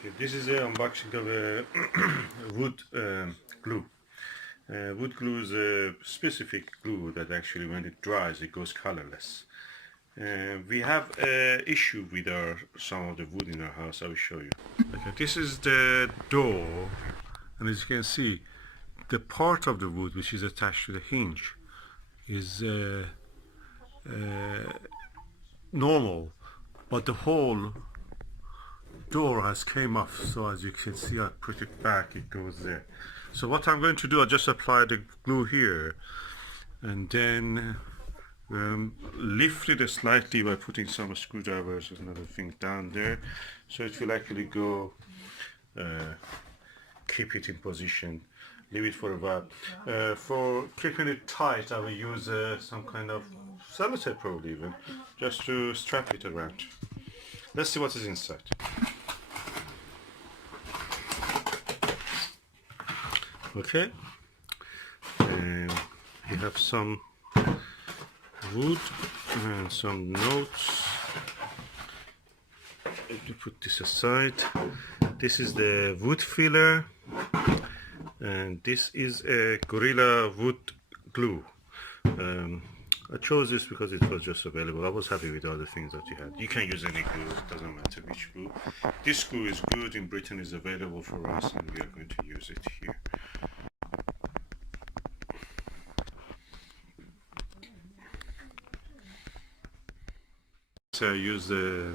Okay, this is an unboxing of a wood glue. Wood glue is a specific glue that actually when it dries it goes colorless. We have an issue with some of the wood in our house. I will show you. Okay, this is the door, and as you can see, the part of the wood which is attached to the hinge is normal, but the whole door has came off, so as you can see I put it back, it goes there. So what I'm going to do, I just apply the glue here and then lift it slightly by putting some screwdrivers and other things down there, so it will actually go, keep it in position, leave it for a while. For keeping it tight I will use some kind of sellotape, probably even, just to strap it around. Let's see what is inside. Okay, we have some wood and some notes. Let me put this aside. This is the wood filler, and this is a Gorilla wood glue. I chose this because it was just available. I was happy with all the things that you had. You can use any glue, it doesn't matter which glue. This glue is good, in Britain is available for us, and we are going to use it here. So I use the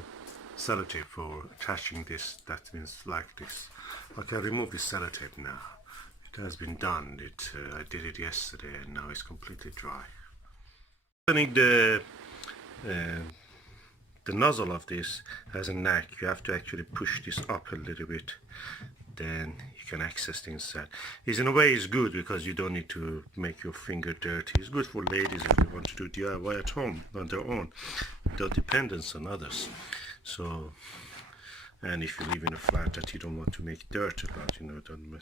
sellotape for attaching this. That means like this. I can remove the sellotape now. It has been done. I did it yesterday, and now it's completely dry. Opening the nozzle of this has a neck. You have to actually push this up a little bit, then you can access the inside. In a way it's good because you don't need to make your finger dirty. It's good for ladies if they want to do DIY at home on their own without dependence on others. So, and if you live in a flat that you don't want to make dirt about, don't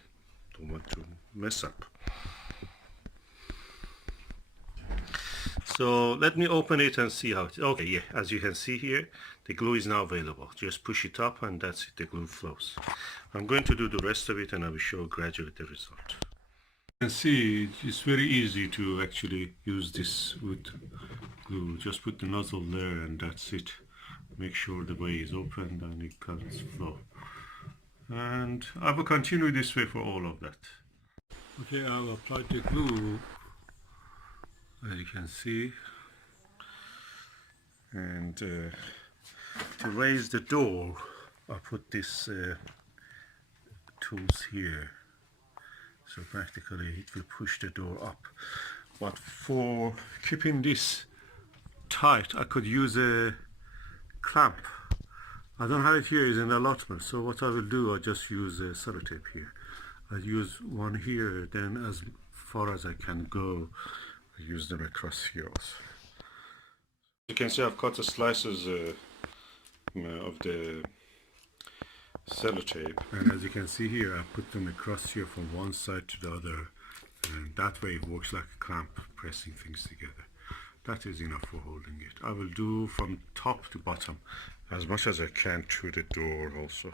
want to mess up. So let me open it and see how it is. Okay, yeah, as you can see here, the glue is now available. Just push it up and that's it, the glue flows. I'm going to do the rest of it and I will show gradually the result. You can see it's very easy to actually use this wood glue. Just put the nozzle there and that's it. Make sure the way is open and it can flow. And I will continue this way for all of that. Okay, I'll apply the glue, as you can see, and to raise the door I put this tools here, so practically it will push the door up. But for keeping this tight I could use a clamp. I don't have it here, it's an allotment, so what I will do, I just use a sellotape here. I use one here, then as far as I can go I use them across here also. You can see I've cut the slices of the sellotape, and as you can see here I put them across here from one side to the other, and that way it works like a clamp, pressing things together. That is enough for holding it. I will do from top to bottom as much as I can through the door also.